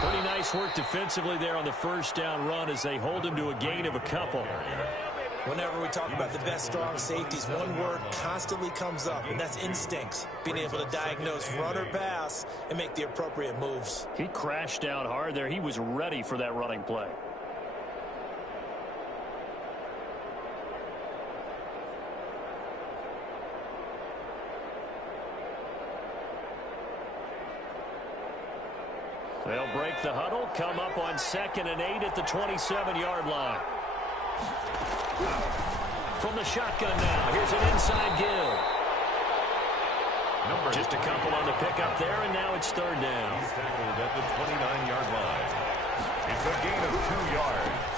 Pretty nice work defensively there on the first down run as they hold him to a gain of a couple. Whenever we talk about the best strong safeties, one word constantly comes up, and that's instincts. Being able to diagnose run or pass and make the appropriate moves. He crashed down hard there. He was ready for that running play. They'll break the huddle, come up on 2nd and 8 at the 27-yard line. From the shotgun now, here's an inside give. Just a couple on the pickup there, and now it's 3rd down. He's tackled at the 29-yard line. It's a gain of 2 yards.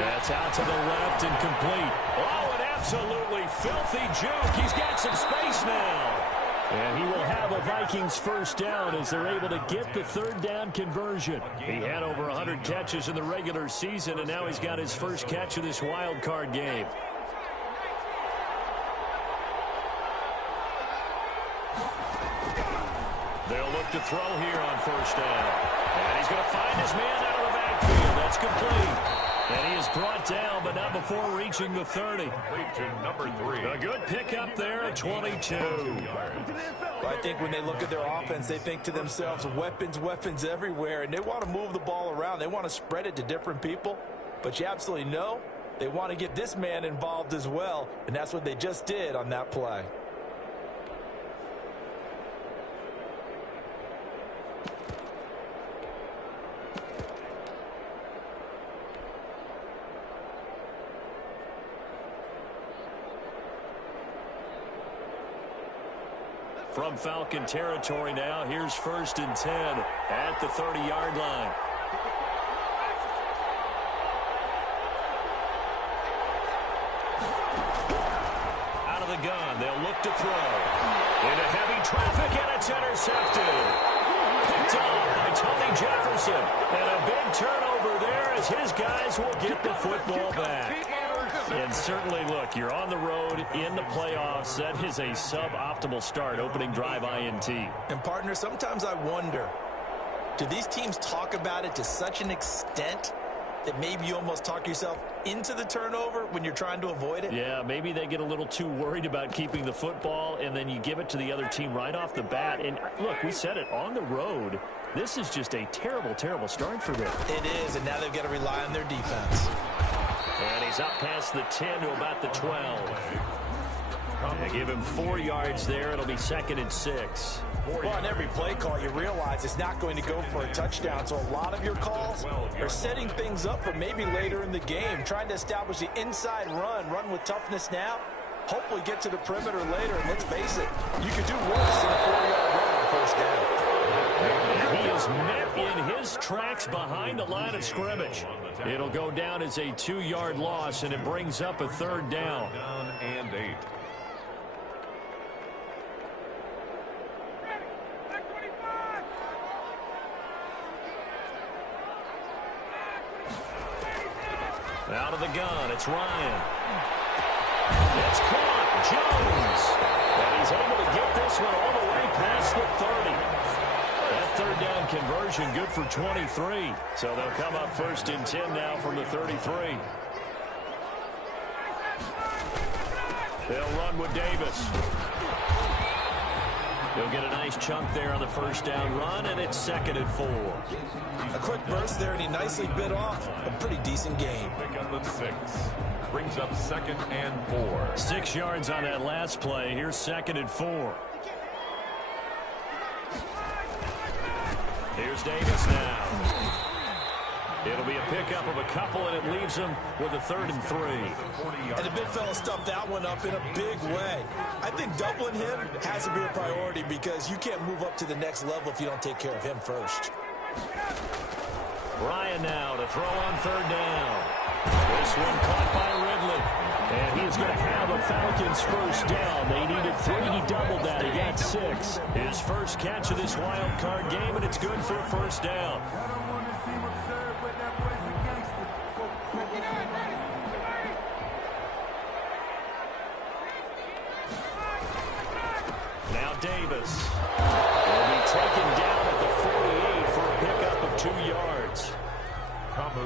That's out to the left and complete. Oh, an absolutely filthy juke. He's got some space now. And he will have a Vikings first down as they're able to get the 3rd down conversion. He had over 100 catches in the regular season, and now he's got his first catch of this wild card game. They'll look to throw here on first down. And he's going to find his man out of the backfield. That's complete. And he is brought down, but not before reaching the 30. To number 3. A good pickup there at 22. Well, I think when they look at their offense, they think to themselves, weapons, weapons everywhere, and they want to move the ball around. They want to spread it to different people, but you absolutely know they want to get this man involved as well, and that's what they just did on that play. From Falcon territory now, here's 1st and 10 at the 30-yard line. Out of the gun, they'll look to throw. Into heavy traffic, and it's intercepted. Picked off by Tony Jefferson. And a big turnover there as his guys will get the football back. And certainly, look, you're on the road in the playoffs. That is a suboptimal start, opening drive INT. And, partner, sometimes I wonder, do these teams talk about it to such an extent that maybe you almost talk yourself into the turnover when you're trying to avoid it? Yeah, maybe they get a little too worried about keeping the football, and then you give it to the other team right off the bat. And, look, we said it, on the road, this is just a terrible, terrible start for them. It is, and now they've got to rely on their defense. And he's up past the 10 to about the 12. They give him 4 yards there. It'll be 2nd and 6. Well, on every play call, you realize it's not going to go for a touchdown. So a lot of your calls are setting things up for maybe later in the game, trying to establish the inside run with toughness now, hopefully get to the perimeter later. And let's face it, you could do worse than a 4-yard run on first down. He is met in his tracks behind the line of scrimmage. It'll go down as a 2-yard loss, and it brings up a 3rd down. Down and 8. Out of the gun, it's Ryan. It's caught, Jones. And he's able to get this one all the way past the 30. That 3rd down conversion good for 23. So they'll come up 1st and 10 now from the 33. They'll run with Davis. He'll get a nice chunk there on the first down run, and it's 2nd and 4. A quick burst there, and he nicely bit off a pretty decent game. Pick up at 6. Brings up 2nd and 4. 6 yards on that last play. Here's 2nd and 4. Here's Davis now. It'll be a pickup of a couple, and it leaves him with a 3rd and 3. And the big fella stuffed that one up in a big way. I think doubling him has to be a priority because you can't move up to the next level if you don't take care of him first. Ryan now to throw on 3rd down. This one caught by Ridley. And he's going to have a Falcons first down. They needed 3. He doubled that. He got 6. His first catch of this wild card game, and it's good for a first down. this. Will be taken down at the 48 for a pickup of 2 yards.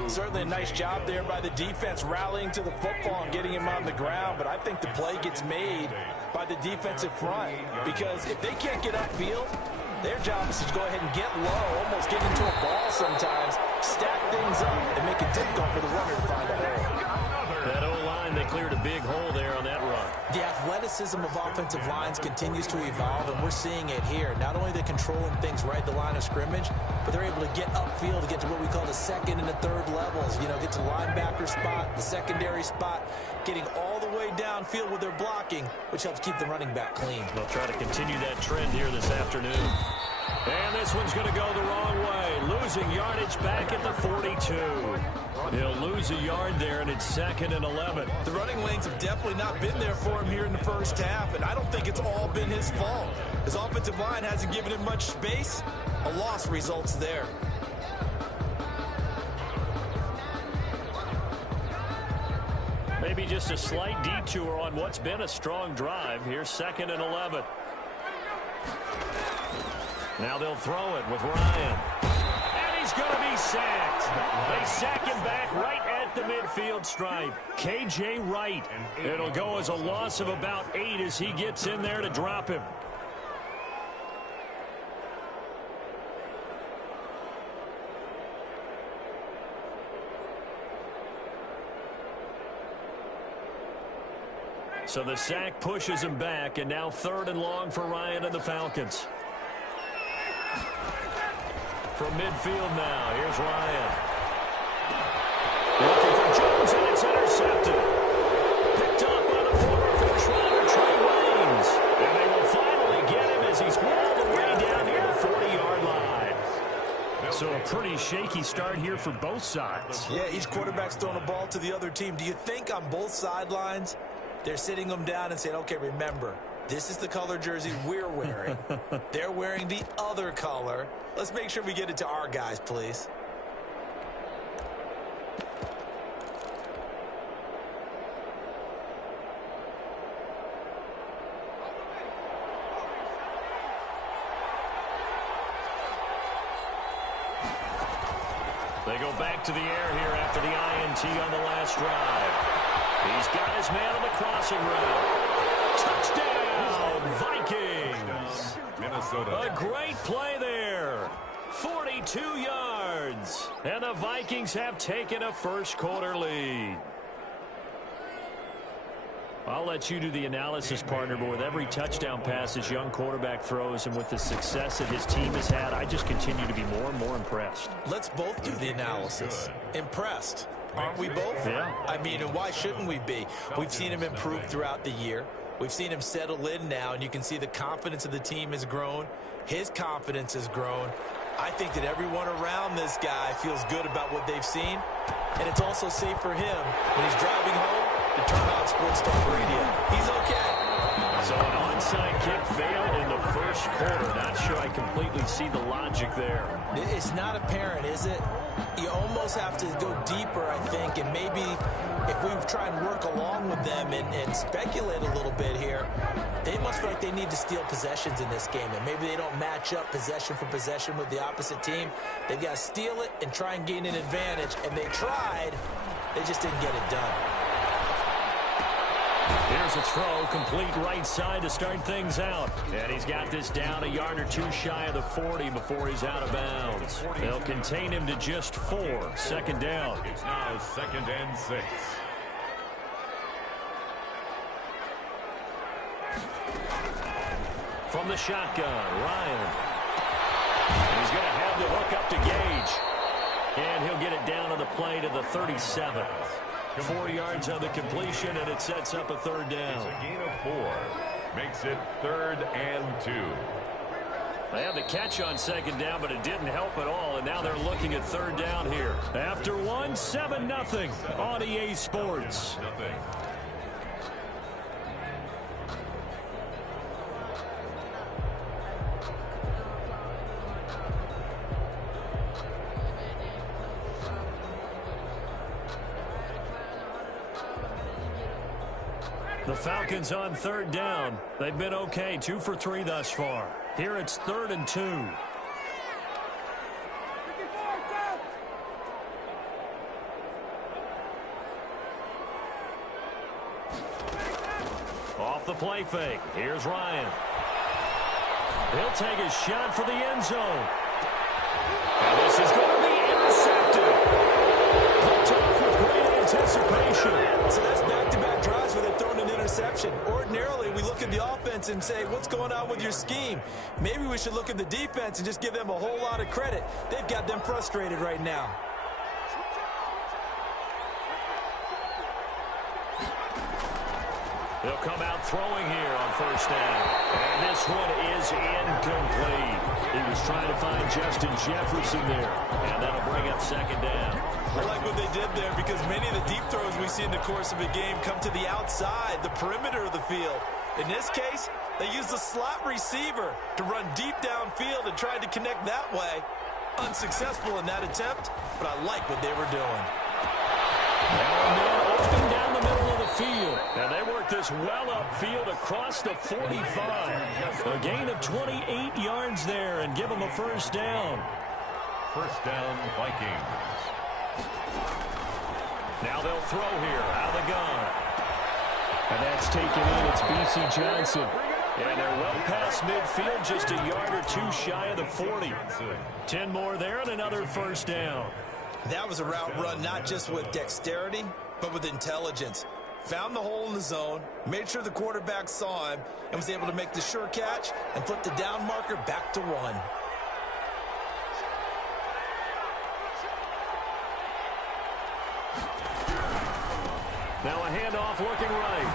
Certainly a nice job there by the defense rallying to the football and getting him on the ground, but I think the play gets made by the defensive front because if they can't get upfield, their job is to go ahead and get low, almost get into a ball sometimes, stack things up, and make it difficult for the runner to find a hole. That O-line, they cleared a big hole there on that run. The athleticism of offensive lines continues to evolve, and we're seeing it here. Not only are they controlling things right at the line of scrimmage, but they're able to get upfield to get to what we call the second and the third levels. You know, get to the linebacker spot, the secondary spot, getting all the way downfield with their blocking, which helps keep the running back clean. They'll try to continue that trend here this afternoon. And this one's going to go the wrong way. Losing yardage back at the 42. He'll lose a yard there, and it's 2nd and 11. The running lanes have definitely not been there for him here in the first half, and I don't think it's all been his fault. His offensive line hasn't given him much space. A loss results there. Maybe just a slight detour on what's been a strong drive. Here's 2nd and 11. Now they'll throw it with Ryan. And he's going to be sacked. They sack him back right at the midfield stripe. K.J. Wright. It'll go as a loss of about 8 as he gets in there to drop him. So the sack pushes him back, and now 3rd and long for Ryan and the Falcons. From midfield now, here's Ryan. Looking for Jones, and it's intercepted. Picked up by the former first-rounder Trey Waynes. And they will finally get him as he's all the way down near the 40-yard line. So a pretty shaky start here for both sides. Yeah, each quarterback's throwing a ball to the other team. Do you think on both sidelines they're sitting them down and saying, okay, remember, this is the color jersey we're wearing. They're wearing the other color. Let's make sure we get it to our guys, please. They go back to the air here after the INT on the last drive. He's got his man on the crossing route. Touchdown, Vikings. Minnesota. A great play there. 42 yards. And the Vikings have taken a first-quarter lead. I'll let you do the analysis, partner, but with every touchdown pass his young quarterback throws and with the success that his team has had, I just continue to be more and more impressed. Let's both do the analysis. Impressed. Aren't we both? Yeah. I mean, and why shouldn't we be? We've seen him improve throughout the year. We've seen him settle in now, and you can see the confidence of the team has grown. His confidence has grown. I think that everyone around this guy feels good about what they've seen, and it's also safe for him when he's driving home to turn on Sports Talk Radio. He's okay. So an onside kick failed in the first quarter. Not sure I completely see the logic there. It's not apparent, is it? You almost have to go deeper, I think, and maybe if we try and work along with them and speculate a little bit here, they must feel like they need to steal possessions in this game, and maybe they don't match up possession for possession with the opposite team. They've got to steal it and try and gain an advantage, and they tried. They just didn't get it done. Here's a throw, complete right side to start things out. And he's got this down a yard or two shy of the 40 before he's out of bounds. They'll contain him to just 4. 2nd down. It's now 2nd and 6. From the shotgun, Ryan. And he's going to have the hook up to Gage. And he'll get it down on the play to the 37. 4 yards on the completion, and it sets up a 3rd down. It's a gain of 4. Makes it 3rd and 2. They had the catch on 2nd down, but it didn't help at all, and now they're looking at 3rd down here. After 1, 7-0 on EA Sports. Nothing. The Falcons on 3rd down. They've been okay, 2 for 3 thus far. Here it's 3rd and 2. Off the play fake. Here's Ryan. He'll take a shot for the end zone. And this is going to be intercepted. Picked off with great anticipation. So that's back-to-back drives where they've thrown an interception. Ordinarily, we look at the offense and say, what's going on with your scheme? Maybe we should look at the defense and just give them a whole lot of credit. They've got them frustrated right now. They'll come out throwing here on 1st down. And this one is incomplete. He was trying to find Justin Jefferson there. And that'll bring up 2nd down. I like what they did there because many of the deep throws we see in the course of a game come to the outside, the perimeter of the field. In this case, they used the slot receiver to run deep downfield and tried to connect that way. Unsuccessful in that attempt, but I like what they were doing. Now open down the middle of the field. And they work this well upfield across the 45. A gain of 28 yards there and give them a 1st down. 1st down, Vikings. Now they'll throw here out of the gun. And that's taken in. It's B.C. Johnson. And they're well past midfield, just a yard or 2 shy of the 40. 10 more there and another 1st down. That was a route run not just with dexterity, but with intelligence. Found the hole in the zone, made sure the quarterback saw him, and was able to make the sure catch and flip the down marker back to 1. Now a handoff looking right.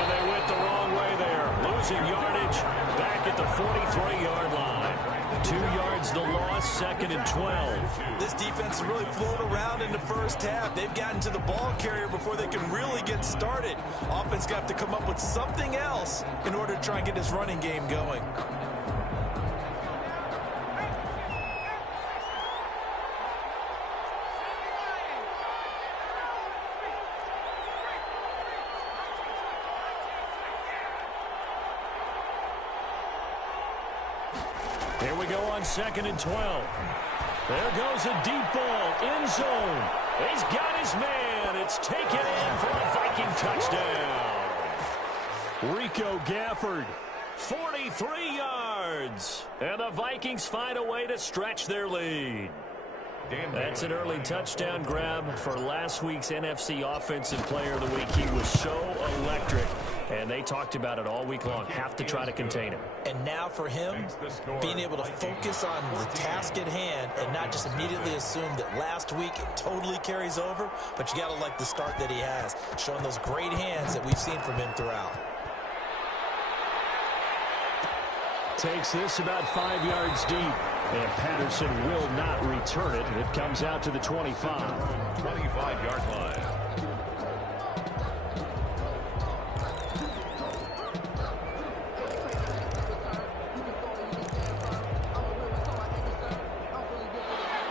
And they went the wrong way there. Losing yardage back at the 43-yard line. 2 yards the loss, 2nd and 12. This defense has really flown around in the 1st half. They've gotten to the ball carrier before they can really get started. Offense got to come up with something else in order to try and get this running game going. Here we go on 2nd and 12. There goes a deep ball, end zone. He's got his man. It's taken in for a Viking touchdown. Rico Gafford, 43 yards. And the Vikings find a way to stretch their lead. That's an early touchdown grab for last week's NFC Offensive Player of the Week. He was so electric, and they talked about it all week long. Have to try to contain him. And now for him, being able to focus on the task at hand and not just immediately assume that last week it totally carries over, but you got to like the start that he has, showing those great hands that we've seen from him throughout. Takes this about 5 yards deep. And Patterson will not return it. It comes out to the 25. 25-yard line.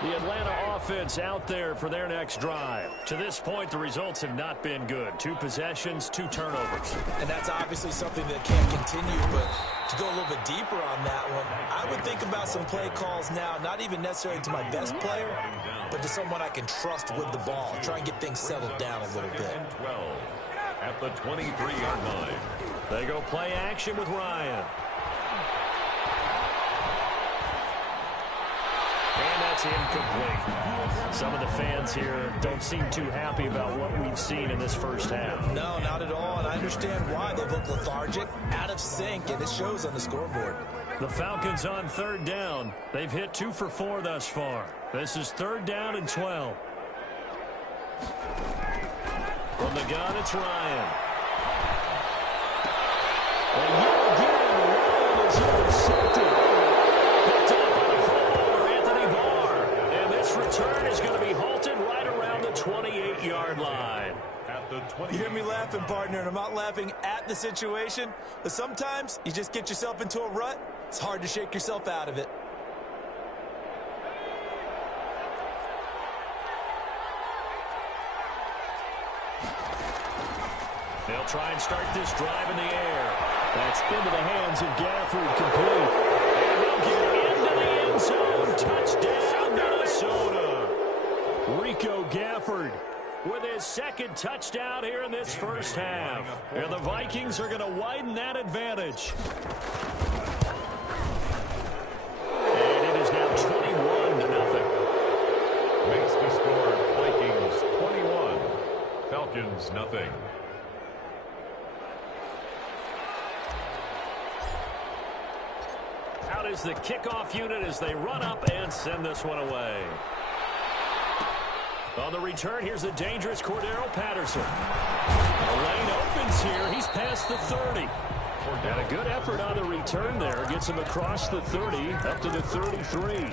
The Atlanta offense out there for their next drive. To this point, the results have not been good. 2 possessions, 2 turnovers. And that's obviously something that can't continue, but to go a little bit deeper on that one, I would think about some play calls now, not even necessarily to my best player, but to someone I can trust with the ball. Try and get things settled down a little bit. 12 at the 23-yard line. They go play action with Ryan. And that's incomplete. Some of the fans here don't seem too happy about what we've seen in this 1st half. No, not at all, and I understand why. They look lethargic, out of sync, and it shows on the scoreboard. The Falcons on 3rd down. They've hit 2 for 4 thus far. This is 3rd down and 12. From the gun, it's Ryan. And yet again, Ryan is intercepted. Picked up by the Pro Bowler, Anthony Barr. And this return is going to be halted right around the 28-yard line. You hear me laughing, partner, and I'm not laughing at the situation, but sometimes you just get yourself into a rut. It's hard to shake yourself out of it. They'll try and start this drive in the air. That's into the hands of Gafford, complete. And he'll get into the end zone. Touchdown, Minnesota. Rico Gafford with his second touchdown here in this first half. And the Vikings are going to widen that advantage. And it is now 21-0. Makes the score Vikings 21, Falcons nothing. Out is the kickoff unit as they run up and send this one away. On the return, here's the dangerous Cordero Patterson. The lane opens here. He's past the 30. And a good effort on the return there. Gets him across the 30 up to the 33.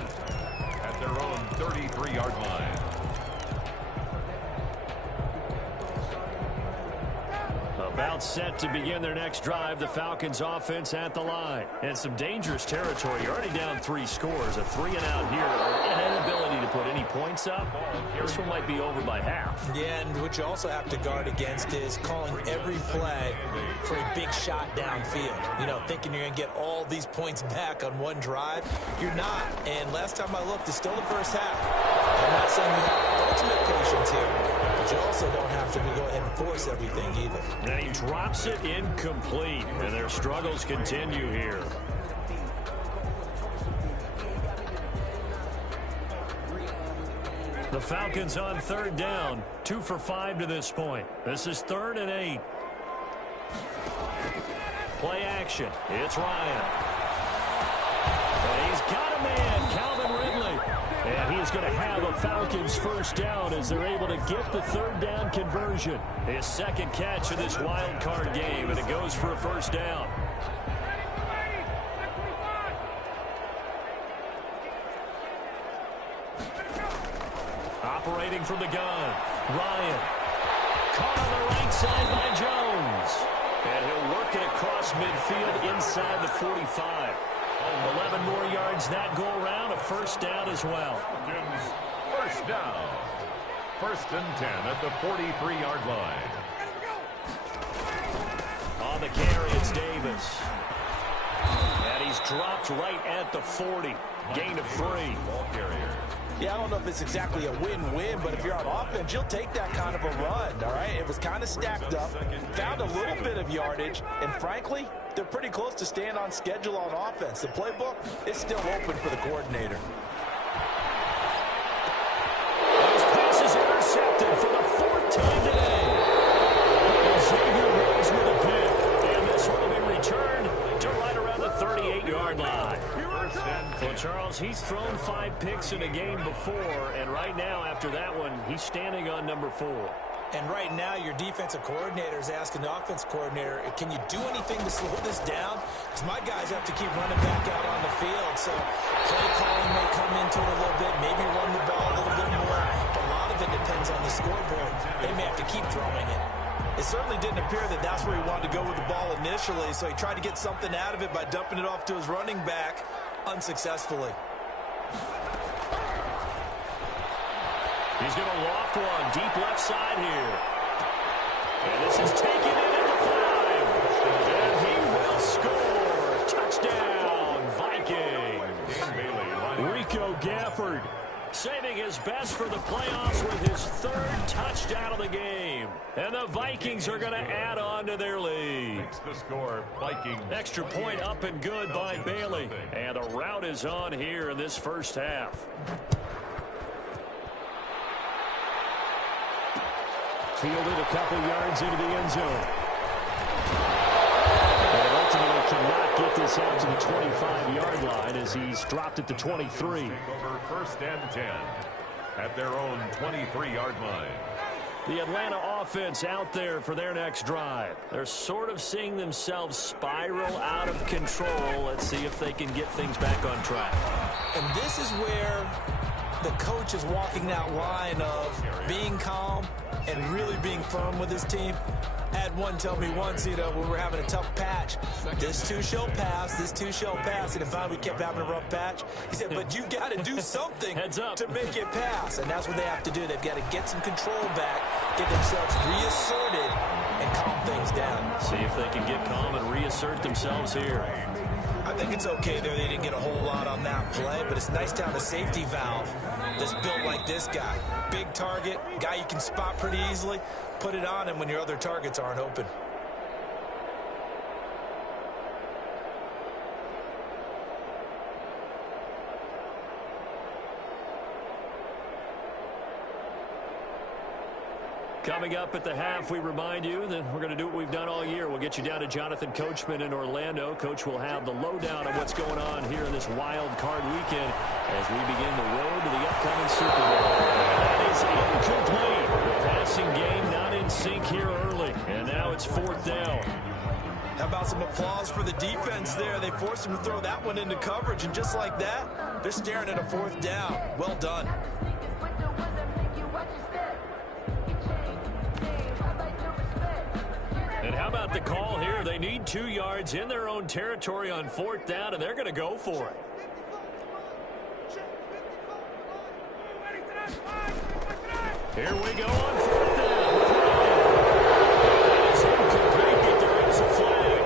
At their own 33-yard line. About set to begin their next drive. The Falcons offense at the line. And some dangerous territory. You're already down 3 scores. A 3-and-out here. An inability to put any points up. This one might be over by half. Yeah, and what you also have to guard against is calling every play for a big shot downfield. You know, thinking you're going to get all these points back on one drive. You're not. And last time I looked, it's still the first half. I'm not saying you have ultimate patience here. But you also don't have to go ahead and force everything either. And he drops it incomplete. And their struggles continue here. The Falcons on 3rd down. 2 for 5 to this point. This is 3rd and 8. Play action. It's Ryan. And he's got a man, Calvin Ridley. And he's going to have a Falcons first down as they're able to get the 3rd down conversion. His second catch of this wild card game, and it goes for a first down. Operating from the gun, Ryan. Caught on the right side by Jones. And he'll work it across midfield inside the 45. 11 more yards that go around, a first down as well. First down. 1st and 10 at the 43-yard line. On the carry, it's Davis. And he's dropped right at the 40. Gain of 3. Ball carrier. Yeah, I don't know if it's exactly a win-win, but if you're on offense, you'll take that kind of a run, all right? It was kind of stacked up, found a little bit of yardage, and frankly, they're pretty close to staying on schedule on offense. The playbook is still open for the coordinator. This pass is intercepted for the 4th time today. And Xavier Rhodes with a pick, and this one will be returned to right around the 38-yard line. Well, Charles, he's thrown 5 picks in a game before, and right now, after that one, he's standing on number 4. And right now, your defensive coordinator is asking the offense coordinator, can you do anything to slow this down? Because my guys have to keep running back out on the field. So play calling may come into it a little bit, maybe run the ball a little bit more. But a lot of it depends on the scoreboard. They may have to keep throwing it. It certainly didn't appear that that's where he wanted to go with the ball initially, so he tried to get something out of it by dumping it off to his running back unsuccessfully. He's going to loft one deep left side here. And this is taken in at the 5. And he will score. Touchdown, Vikings. Rico Gafford saving his best for the playoffs with his 3rd touchdown of the game. And the Vikings are going to add on to their lead. Makes the score Vikings. Extra point up and good by Bailey. And the route is on here in this first half. Fielded a couple yards into the end zone. And ultimately cannot get this out to the 25-yard line as he's dropped at the 23. Take over 1st and 10 at their own 23-yard line. The Atlanta offense out there for their next drive. They're sort of seeing themselves spiral out of control. Let's see if they can get things back on track. And this is where the coach is walking that line of being calm, and really being firm with his team. I had one tell me once, when we were having a tough patch, this too shall pass, this too shall pass. And if we kept having a rough patch, he said, but you got to do something to make it pass. And that's what they have to do. They've got to get some control back, get themselves reasserted, and calm things down. See if they can get calm and reassert themselves here. I think it's okay there. They didn't get a whole lot on that play, but it's nice to have a safety valve that's built like this guy. Big target, guy you can spot pretty easily. Put it on him when your other targets aren't open. Coming up at the half, we remind you that we're going to do what we've done all year. We'll get you down to Jonathan Coachman in Orlando. Coach will have the lowdown on what's going on here in this wild card weekend as we begin the road to the upcoming Super Bowl. That is incomplete. The passing game not in sync here early, and now it's 4th down. How about some applause for the defense there? They forced him to throw that one into coverage, and just like that, they're staring at a 4th down. Well done. And how about the call here? They need 2 yards in their own territory on 4th down, and they're going to go for it. Here we go on 4th down. It's incomplete, but there is a flag.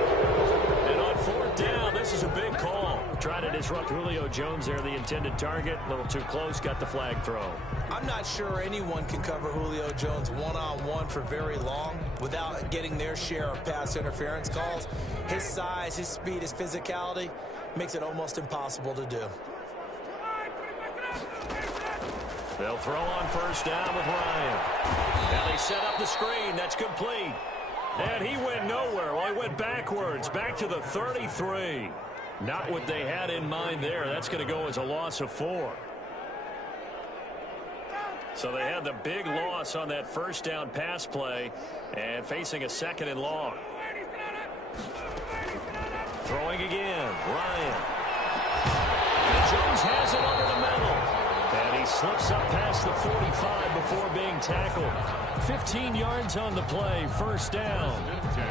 And on 4th down, this is a big call. Trying to disrupt Julio Jones there, the intended target. A little too close, got the flag throw. I'm not sure anyone can cover Julio Jones one-on-one for very long without getting their share of pass interference calls. His size, his speed, his physicality makes it almost impossible to do. They'll throw on 1st down with Ryan. Now they set up the screen. That's complete. And he went nowhere. Well, he went backwards, back to the 33. Not what they had in mind there. That's going to go as a loss of 4. So they had the big loss on that 1st down pass play and facing a 2nd and long. Throwing again, Ryan. And Jones has it over the middle. And he slips up past the 45 before being tackled. 15 yards on the play, 1st down.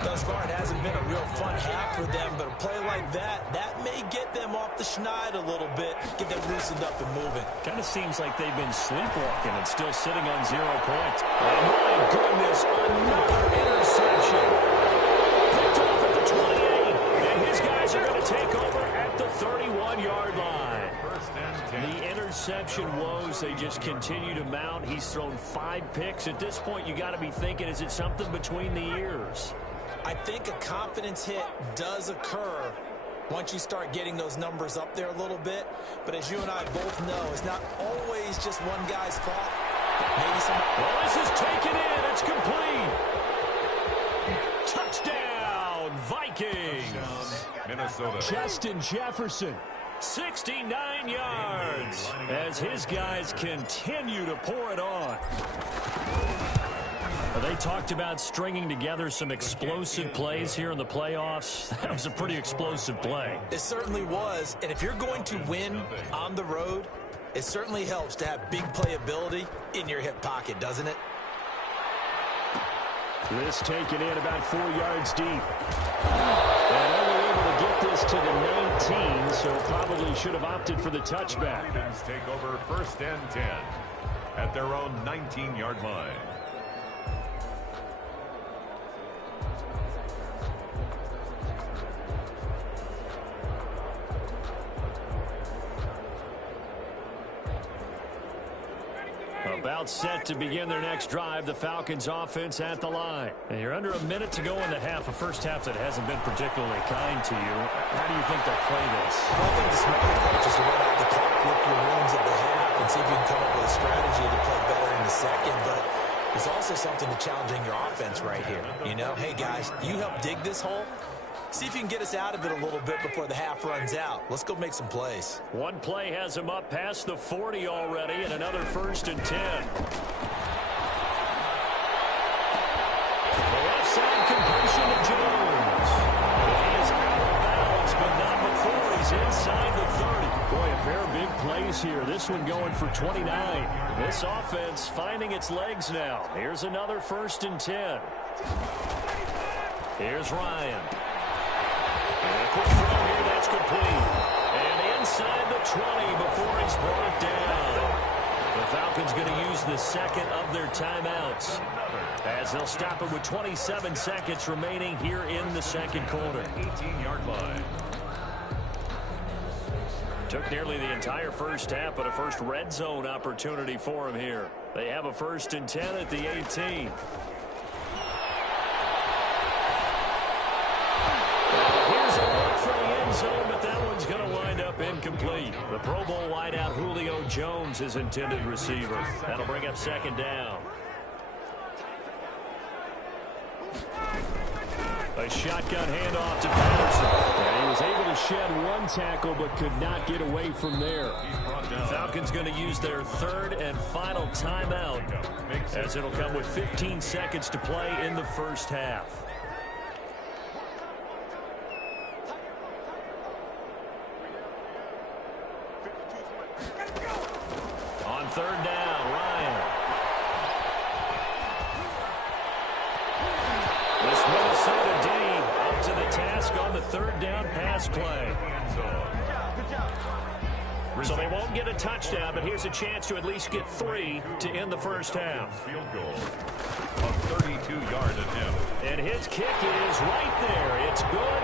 Thus far, it hasn't been a real fun half for them, but a play like that may get them off the schneid a little bit, get them loosened up and moving. Kind of seems like they've been sleepwalking and still sitting on 0 points. Oh, my goodness, another interception. Picked off at the 28, and his guys are going to take over at the 31-yard line. The interception woes, they just continue to mount. He's thrown 5 picks. At this point, you got to be thinking, is it something between the ears? I think a confidence hit does occur once you start getting those numbers up there a little bit. But as you and I both know, it's not always just one guy's fault. Maybe somebody... Well, this is taken in. It's complete. Touchdown, Vikings. Minnesota. Justin Jefferson. 69 yards as his guys continue to pour it on. They talked about stringing together some explosive plays here in the playoffs. That was a pretty explosive play. It certainly was. And if you're going to win on the road, it certainly helps to have big playability in your hip pocket, doesn't it? This taken in about 4 yards deep. And only able to get this to the 19, so probably should have opted for the touchback. Ravens take over 1st and 10 at their own 19-yard line. About set to begin their next drive. The Falcons offense at the line. And you're under a minute to go in the half. A first half that hasn't been particularly kind to you. How do you think they'll play this? Well, I think the smart approach is to run out the clock, lick your wounds at the half, and see if you can come up with a strategy to play better in the second. But there's also something to challenging your offense right here. You know, hey, guys, you help dig this hole. See if you can get us out of it a little bit before the half runs out. Let's go make some plays. One play has him up past the 40 already, and another 1st and 10. The left side completion to Jones. He is out of bounds, but not before he's inside the 30. Boy, a pair of big plays here. This one going for 29. This offense finding its legs now. Here's another 1st and 10. Here's Ryan. And a quick throw here, that's complete. And inside the 20 before he's brought down. The Falcons going to use the second of their timeouts, as they'll stop it with 27 seconds remaining here in the second quarter. 18-yard line. Took nearly the entire first half, but a first red zone opportunity for him here. They have a 1st and 10 at the 18. Here's a look for the end zone, but that one's going to wind up incomplete. The Pro Bowl wideout Julio Jones is intended receiver. That'll bring up 2nd down. A shotgun handoff to Patterson. And he was able to shed one tackle, but could not get away from there. The Falcons going to use their 3rd and final timeout, as it'll come with 15 seconds to play in the first half. On 3rd down, Ryan. This Minnesota D up to the task on the 3rd down pass play. So they won't get a touchdown, but here's a chance to at least get 3 to end the first half. Field goal. A 32-yard attempt. And his kick is right there. It's good.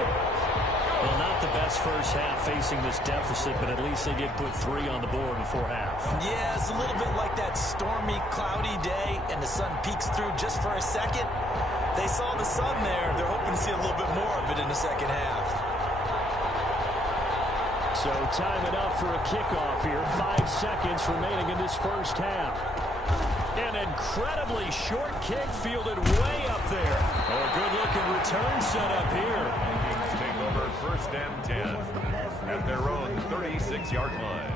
Well, not the best first half facing this deficit, but at least they did put 3 on the board before half. Yeah, it's a little bit like that stormy, cloudy day, and the sun peeks through just for a second. They saw the sun there. They're hoping to see a little bit more of it in the second half. So time enough for a kickoff here. 5 seconds remaining in this first half. An incredibly short kick fielded way up there. A good-looking return set up here. Vikings take over 1st and 10 at their own 36-yard line.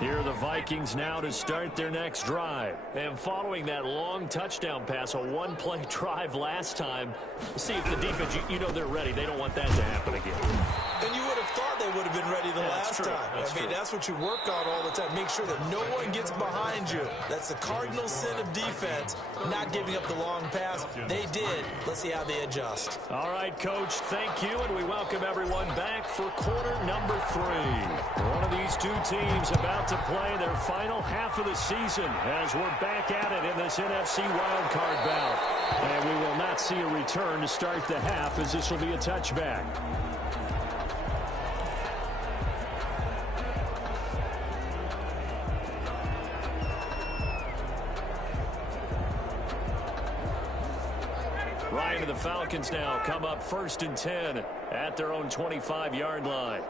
Here are the Vikings now to start their next drive. And following that long touchdown pass, a one-play drive last time, see if the defense, you know they're ready. They don't want that to happen again. And you would have thought they would have been ready the last time. That's what you work on all the time. Make sure that no one gets behind you. That's the cardinal sin of defense, not giving up the long pass. They did. Let's see how they adjust. All right, Coach, thank you, and we welcome everyone back for quarter number 3. One of these two teams about to play their final half of the season as we're back at it in this NFC wildcard bout. And we will not see a return to start the half, as this will be a touchback. Ryan and the Falcons now come up 1st and 10 at their own 25-yard line.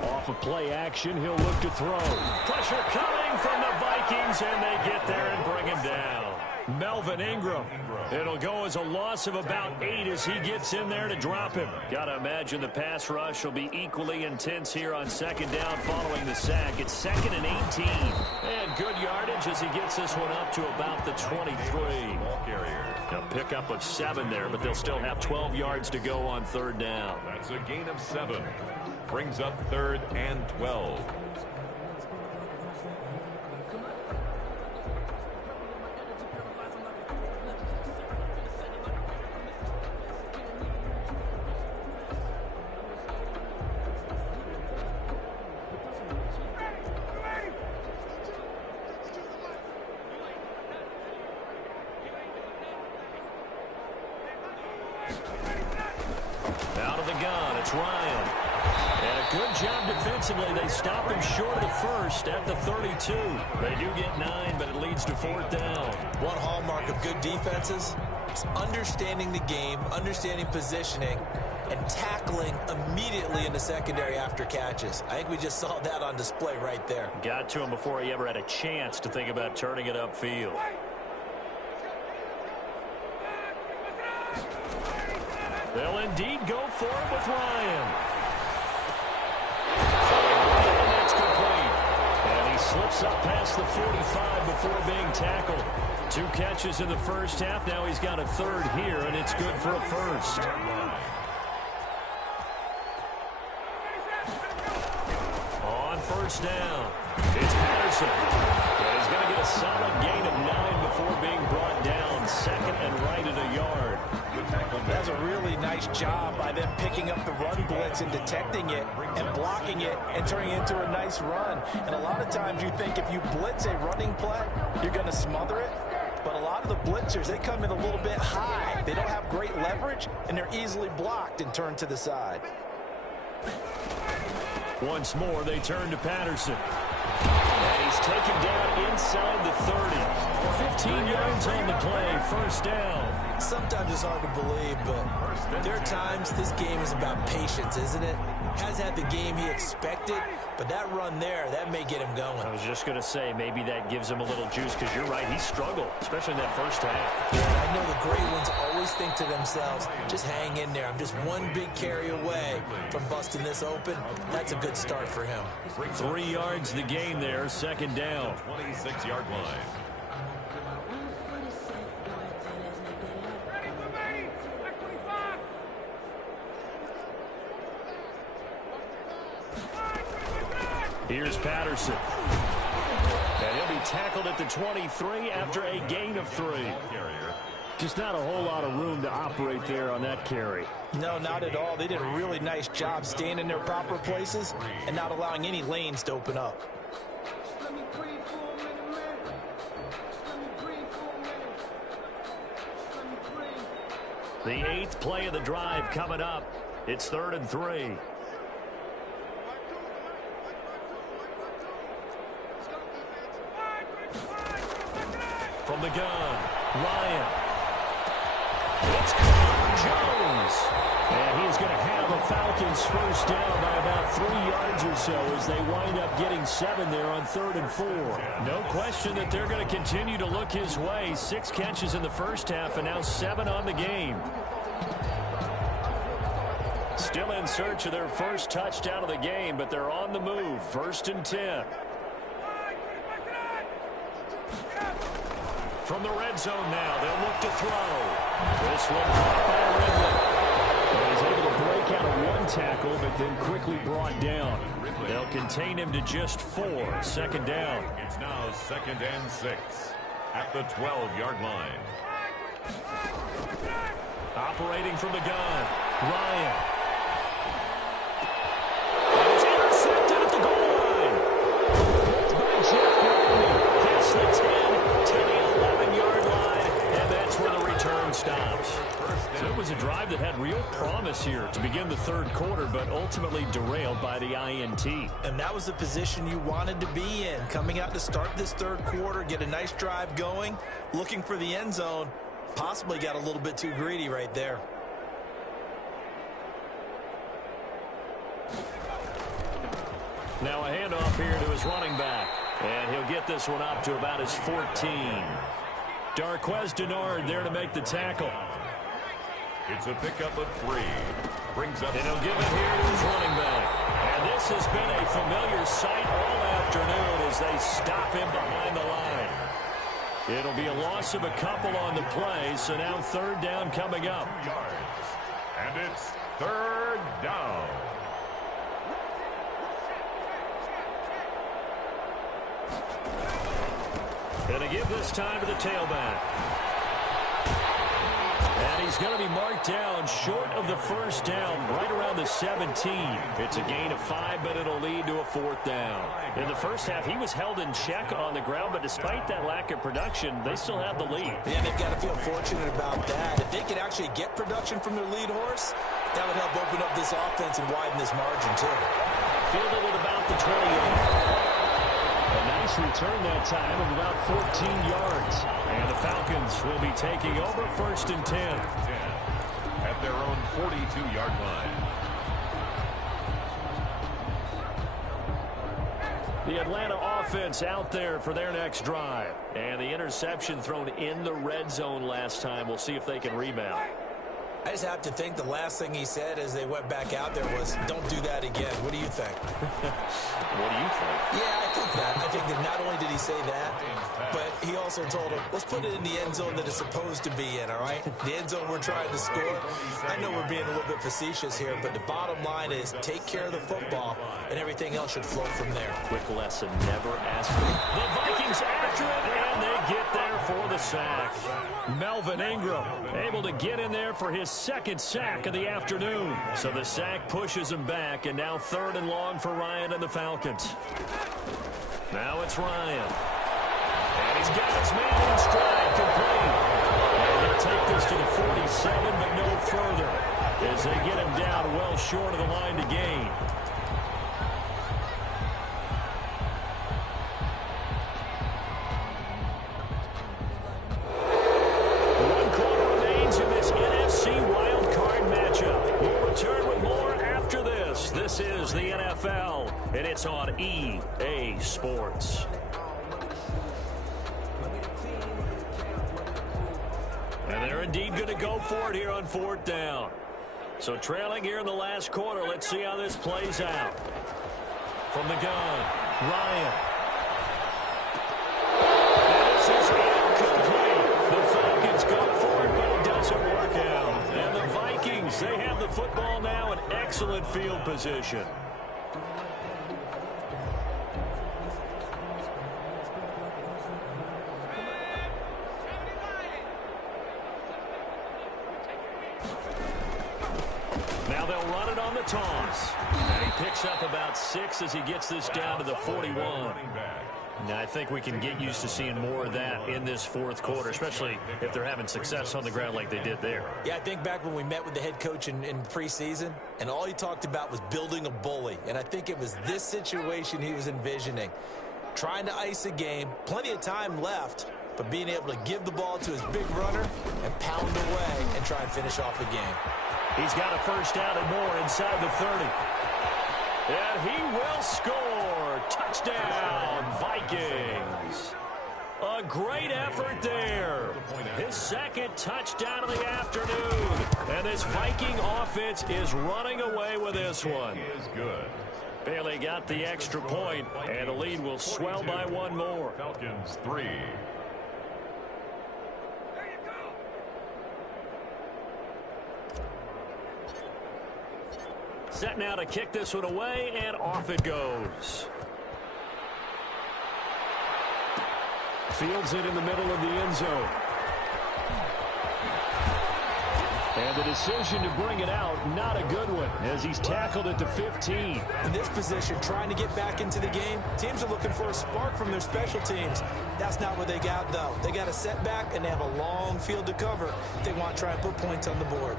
Off of play action, he'll look to throw. Pressure coming from the Vikings, and they get there and bring him down. Melvin Ingram. It'll go as a loss of about 8 as he gets in there to drop him. Got to imagine the pass rush will be equally intense here on 2nd down following the sack. It's 2nd and 18. And good yardage as he gets this one up to about the 23. A pickup of 7 there, but they'll still have 12 yards to go on 3rd down. That's a gain of 7. Brings up 3rd and 12. Out of the gun, it's Ryan. And a good job defensively. They stop him short of the first at the 32. They do get 9, but it leads to 4th down. One hallmark of good defenses is understanding the game, understanding positioning, and tackling immediately in the secondary after catches. I think we just saw that on display right there. Got to him before he ever had a chance to think about turning it upfield. They'll indeed go for it with Ryan. And that's complete. And he slips up past the 45 before being tackled. 2 catches in the first half. Now he's got a third here, and it's good for a first. On first down, it's Patterson. And he's going to get a solid gain of 9 before being brought down. Second and right at a yard. That's a really nice job by them picking up the run blitz and detecting it and blocking it and turning it into a nice run. And a lot of times you think if you blitz a running play, you're going to smother it. But a lot of the blitzers, they come in a little bit high. They don't have great leverage, and they're easily blocked and turned to the side. Once more, they turn to Patterson. And he's taken down inside the 30. 15 yards on the play, first down. Sometimes it's hard to believe, but there are times this game is about patience, isn't it? Has had the game he expected, but that run there, that may get him going. I was just going to say, maybe that gives him a little juice, because you're right, he struggled, especially in that first half. Yeah, I know the great ones always think to themselves, just hang in there. I'm just one big carry away from busting this open. That's a good start for him. 3 yards the gain there, second down. 26-yard line. Here's Patterson. And he'll be tackled at the 23 after a gain of 3. Just not a whole lot of room to operate there on that carry. No, not at all. They did a really nice job staying in their proper places and not allowing any lanes to open up. The 8th play of the drive coming up. It's 3rd and 3. From the gun, Ryan. It's Jones. And he's going to have a Falcons first down by about 3 yards or so as they wind up getting 7 there on 3rd and 4. No question that they're going to continue to look his way. 6 catches in the first half and now 7 on the game. Still in search of their first touchdown of the game, but they're on the move. 1st and 10. From the red zone now, they'll look to throw. This one caught by Ridley. He's able to break out of 1 tackle, but then quickly brought down. They'll contain him to just 4. 2nd down. It's now 2nd and 6 at the 12-yard line. Operating from the gun, Ryan. And it's intercepted at the goal line. It's by Jeff Gurney. Gets the 10 to the 11-yard line, and that's where the return stops. So it was a drive that had real promise here to begin the 3rd quarter, but ultimately derailed by the INT. And that was the position you wanted to be in. Coming out to start this 3rd quarter, get a nice drive going, looking for the end zone. Possibly got a little bit too greedy right there. Now a handoff here to his running back. And he'll get this one up to about his 14. Darquez Denard there to make the tackle. It's a pickup of 3. Brings up. And he'll give it here to his running back. And this has been a familiar sight all afternoon as they stop him behind the line. It'll be a loss of a couple on the play, so now 3rd down coming up. 2 yards. And it's 3rd down. Going to give this time to the tailback. And he's going to be marked down short of the first down, right around the 17. It's a gain of 5, but it'll lead to a 4th down. In the first half, he was held in check on the ground, but despite that lack of production, they still have the lead. Yeah, they've got to feel fortunate about that. If they could actually get production from their lead horse, that would help open up this offense and widen this margin, too. Fielded at about the 28. A nice return that time of about 14 yards. And the Falcons will be taking over 1st and 10. At their own 42-yard line. The Atlanta offense out there for their next drive. And the interception thrown in the red zone last time. We'll see if they can rebound. I just have to think the last thing he said as they went back out there was, don't do that again. What do you think? What do you think? Yeah, I think that. I think that not only did he say that, but he also told him, let's put it in the end zone that it's supposed to be in, all right? The end zone we're trying to score. I know we're being a little bit facetious here, but the bottom line is take care of the football, and everything else should flow from there. Quick lesson, never ask for it. The Vikings after it, and they get there for the sack. Melvin Ingram able to get in there for his second sack of the afternoon. So the sack pushes him back, and now 3rd and long for Ryan and the Falcons. Now it's Ryan. And he's got his man in stride, complete. And they'll take this to the 47, but no further, as they get him down well short of the line to gain. One quarter remains in this NFC wildcard matchup. We'll return with more after this. This is the NFL, and it's on EA Sports. And they're indeed going to go for it here on 4th down. So trailing here in the last quarter, let's see how this plays out. From the gun, Ryan. And this is incomplete. The Falcons go for it, but it doesn't work out. And the Vikings, they have the football now in excellent field position. Now they'll run it on the toss. And he picks up about 6 as he gets this down to the 41. Now I think we can get used to seeing more of that in this 4th quarter, especially if they're having success on the ground like they did there. Yeah, I think back when we met with the head coach in preseason, and all he talked about was building a bully. And I think it was this situation he was envisioning. Trying to ice a game, plenty of time left, but being able to give the ball to his big runner and pound away and try and finish off the game. He's got a first down and more inside the 30. And he will score. Touchdown, Vikings. A great effort there. His second touchdown of the afternoon. And this Viking offense is running away with this one. Bailey got the extra point, and the lead will swell by 1 more. Falcons 3. Set now to kick this one away, and off it goes. Fields it in the middle of the end zone. And the decision to bring it out, not a good one, as he's tackled at the 15. In this position, trying to get back into the game, teams are looking for a spark from their special teams. That's not what they got, though. They got a setback, and they have a long field to cover if they want to try and put points on the board.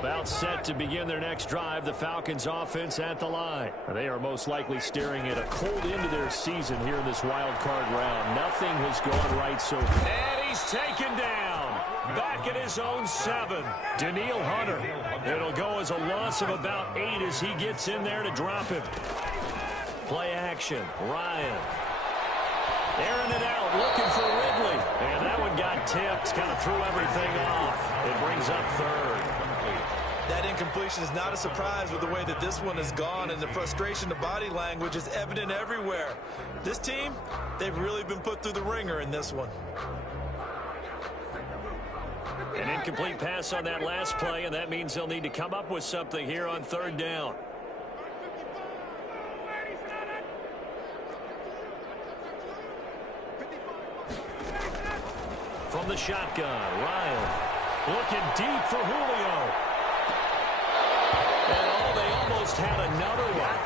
About set to begin their next drive, the Falcons offense at the line. They are most likely staring at a cold end to their season here in this wild card round. Nothing has gone right so far. And he's taken down. Back at his own 7. Daniil Hunter. It'll go as a loss of about 8 as he gets in there to drop him. Play action. Ryan. Airing it out, looking for Ridley. And that one got tipped. Kind of threw everything off. It brings up 3rd. That incompletion is not a surprise with the way that this one has gone, and the frustration, the body language is evident everywhere. This team, they've really been put through the ringer in this one. An incomplete pass on that last play, and that means they'll need to come up with something here on 3rd down. From the shotgun, Ryan looking deep for Julio. And they almost had another one.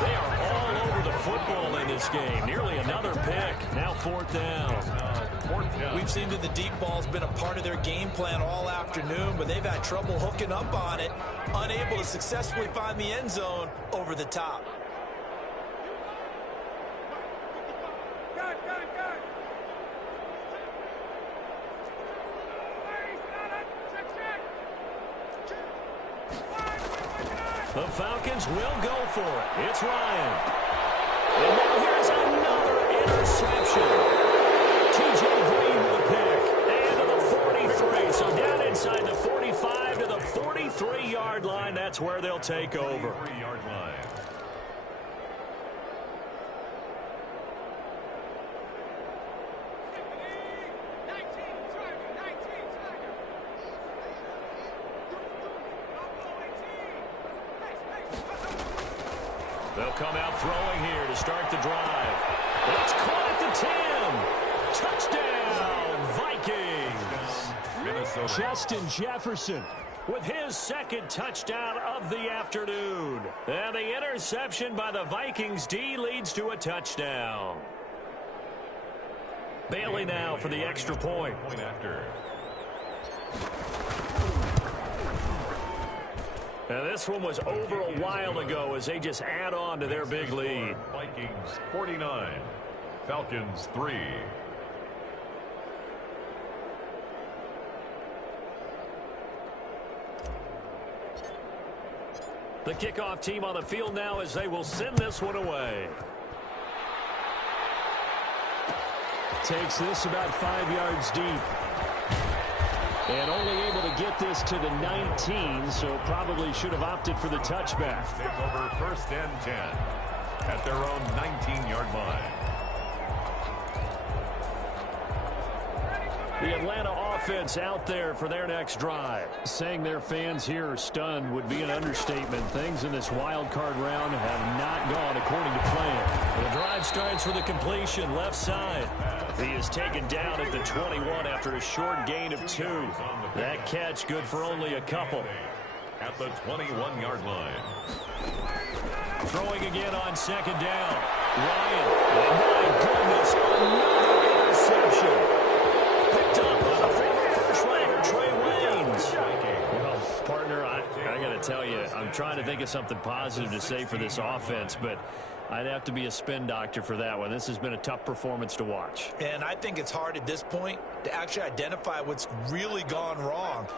They are all over the football in this game. Nearly another pick. Now 4th down. We've seen that the deep ball's been a part of their game plan all afternoon, but they've had trouble hooking up on it, unable to successfully find the end zone over the top. The Falcons will go for it. It's Ryan. And now here's another interception. T.J. Green with a pick. And to the 43. So down inside the 45 to the 43-yard line. That's where they'll take over. 43-yard line. come out throwing here to start the drive. It's caught at the 10. Touchdown, Vikings. Minnesota. Justin Jefferson with his second touchdown of the afternoon. And the interception by the Vikings D leads to a touchdown. Bailey now for the extra point. Point after. Now this one was over a while ago as they just add on to their big lead. Vikings 49, Falcons 3. The kickoff team on the field now as they will send this one away. Takes this about 5 yards deep. And only able to get this to the 19, so probably should have opted for the touchback. Take over 1st and 10 at their own 19-yard line. The Atlanta offense out there for their next drive. Saying their fans here are stunned would be an understatement. Things in this wild card round have not gone according to plan. The drive starts with a completion left side. He is taken down at the 21 after a short gain of 2. That catch good for only a couple. At the 21-yard line. Throwing again on 2nd down. Ryan. Oh, my goodness. Another interception. Picked up by the former first-rounder Trey Waynes. Well, partner, I got to tell you, I'm trying to think of something positive to say for this offense, but I'd have to be a spin doctor for that one. This has been a tough performance to watch. And I think it's hard at this point to actually identify what's really gone wrong.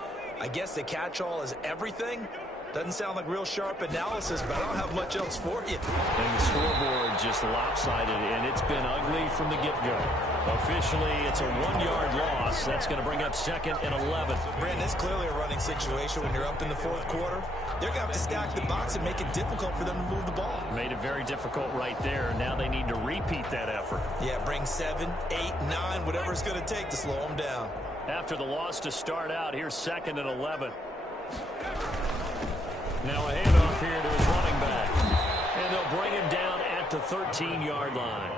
I guess the catch-all is everything. Doesn't sound like real sharp analysis, but I don't have much else for you. And the scoreboard just lopsided, and it's been ugly from the get-go. Officially, it's a 1-yard loss. That's going to bring up 2nd and 11. Brandon, it's clearly a running situation when you're up in the 4th quarter. They're going to have to stack the box and make it difficult for them to move the ball. Made it very difficult right there. Now they need to repeat that effort. Yeah, bring 7, 8, 9, whatever it's going to take to slow them down. After the loss to start out, here's 2nd and 11. Now a handoff here to his running back. And they'll bring him down at the 13-yard line.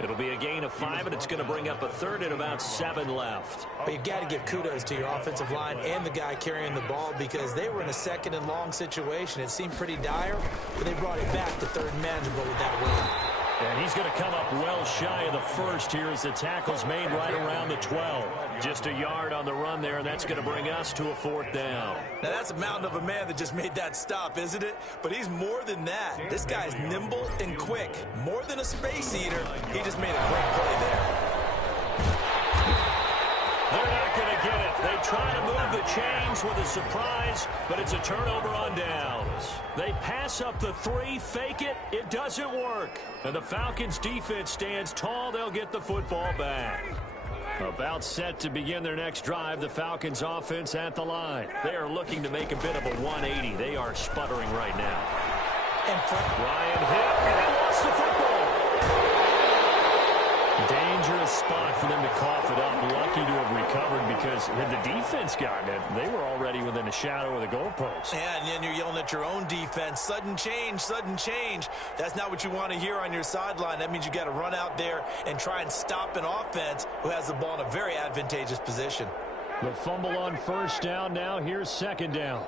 It'll be a gain of 5, and it's going to bring up a 3rd and about 7 left. But you've got to give kudos to your offensive line and the guy carrying the ball because they were in a 2nd and long situation. It seemed pretty dire, but they brought it back to 3rd and manageable with that win. And he's going to come up well shy of the 1st here as the tackle's made right around the 12. Just a yard on the run there, and that's going to bring us to a 4th down. Now, that's a mountain of a man that just made that stop, isn't it? But he's more than that. This guy's nimble and quick. More than a space eater, he just made a great play there. They're not going to get it. They try to move the chains with a surprise, but it's a turnover on downs. They pass up the 3, fake it. It doesn't work. And the Falcons' defense stands tall. They'll get the football back. About set to begin their next drive, the Falcons' offense at the line. They are looking to make a bit of a 180. They are sputtering right now. Ryan hit, and they lost the football. Dangerous spot for them to cough it up. Lucky to have recovered because had the defense gotten it, they were already within a shadow of the goalpost. Yeah, and then you're yelling at your own defense. Sudden change, sudden change. That's not what you want to hear on your sideline. That means you got to run out there and try and stop an offense who has the ball in a very advantageous position. The fumble on 1st down. Now here's 2nd down.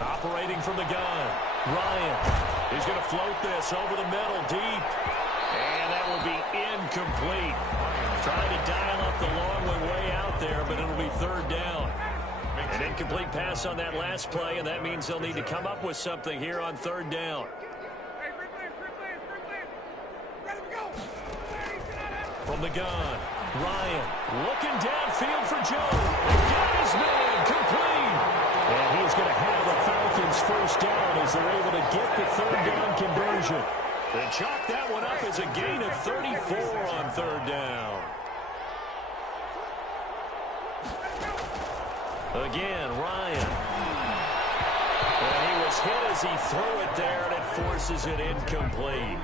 Operating from the gun, Ryan. He's going to float this over the middle, deep. And that will be incomplete. Trying to dial up the long way out there, but it'll be 3rd down. An incomplete pass on that last play, and that means they'll need to come up with something here on 3rd down. From the gun, Ryan looking downfield for Joe. And got his man complete. And he's going to have the Falcons 1st down as they're able to get the 3rd down conversion. They chalk that one up as a gain of 34 on 3rd down. Again, Ryan. And he was hit as he threw it there, and it forces it incomplete.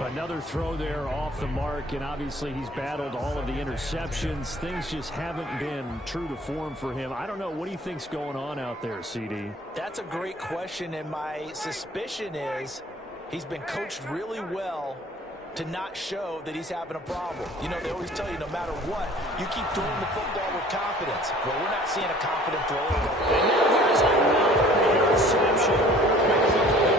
Another throw there off the mark, and obviously he's battled all of the interceptions. Things just haven't been true to form for him. I don't know. What do you think's going on out there, CD? That's a great question, and my suspicion is he's been coached really well to not show that he's having a problem. You know, they always tell you no matter what, you keep throwing the football with confidence. Well, we're not seeing a confident thrower. And now here's another interception.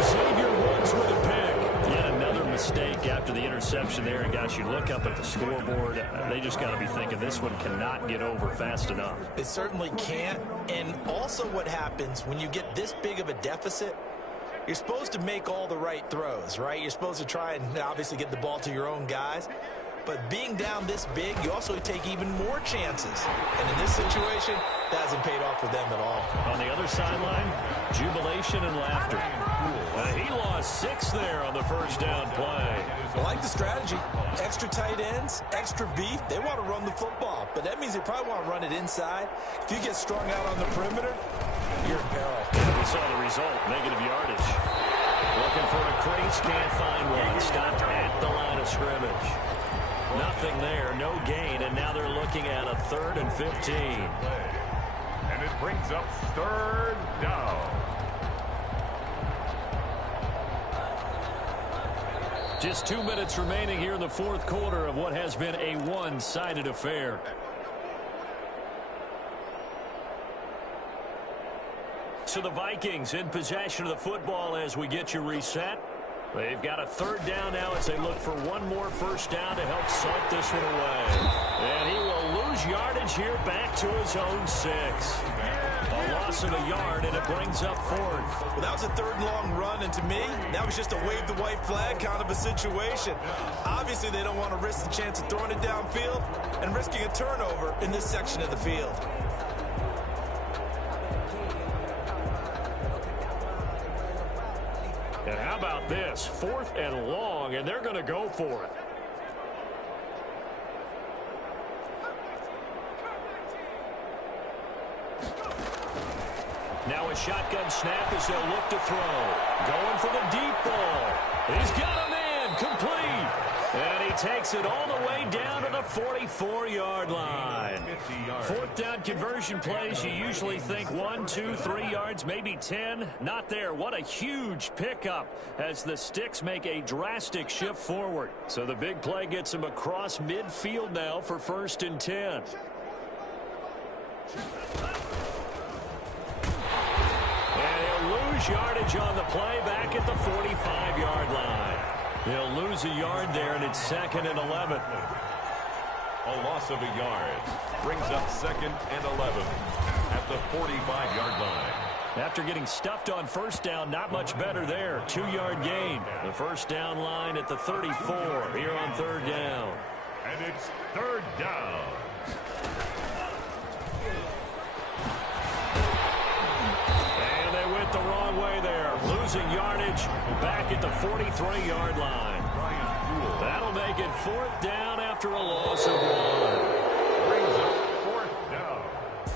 Xavier Woods with a pick. Yet another mistake after the interception there. And guys, you look up at the scoreboard, they just got to be thinking this one cannot get over fast enough. It certainly can't. And also what happens when you get this big of a deficit, you're supposed to make all the right throws, right? You're supposed to try and obviously get the ball to your own guys. But being down this big, you also take even more chances. And in this situation, that hasn't paid off for them at all. On the other sideline, jubilation and laughter. He lost 6 there on the first down play. I like the strategy. Extra tight ends, extra beef. They want to run the football, but that means they probably want to run it inside. If you get strung out on the perimeter, you're in peril. We saw the result, negative yardage. Looking for a crease, can't find one. Stopped at the line of scrimmage. Nothing there, no gain, and now they're looking at a 3rd and 15. And it brings up 3rd down. Just 2 minutes remaining here in the 4th quarter of what has been a one-sided affair. So the Vikings in possession of the football as we get you reset. They've got a 3rd down now as they look for one more first down to help salt this one away. And he will lose yardage here back to his own 6. A loss of a yard, and it brings up 4th. Well, that was a 3rd long run, and to me, that was just a wave the white flag kind of a situation. Obviously, they don't want to risk the chance of throwing it downfield and risking a turnover in this section of the field. And how about this? 4th and long, and they're going to go for it. Now a shotgun snap as they'll look to throw. Going for the deep ball. He's got him in. Complete. And he takes it all the way down to the 44-yard line. 4th down conversion plays, you usually think 1, 2, 3 yards, maybe 10. Not there. What a huge pickup as the Sticks make a drastic shift forward. So the big play gets him across midfield now for 1st and 10. Yardage on the play back at the 45-yard line. They'll lose a yard there, and it's 2nd and 11. A loss of a yard brings up 2nd and 11 at the 45-yard line. After getting stuffed on first down, not much better there. 2-yard gain. The first down line at the 34 here on 3rd down. And it's 3rd down. The wrong way there. Losing yardage back at the 43-yard line. That'll make it 4th down after a loss of 1. Brings up 4th down.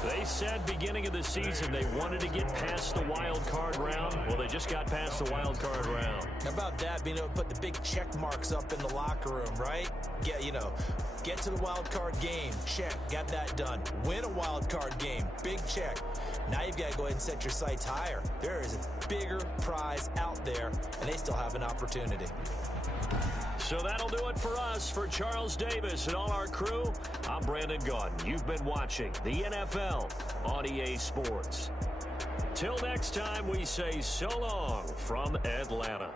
They said beginning of the season they wanted to get past the wild card round. Well, they just got past the wild card round. How about that, being able to put the big check marks up in the locker room, right? Get to the wild card game. Check. Got that done. Win a wild card game. Big check. Now you've got to go ahead and set your sights higher. There is a bigger prize out there, and they still have an opportunity. So that'll do it for us. For Charles Davis and all our crew, I'm Brandon Gaudin. You've been watching the NFL on EA Sports. Till next time, we say so long from Atlanta.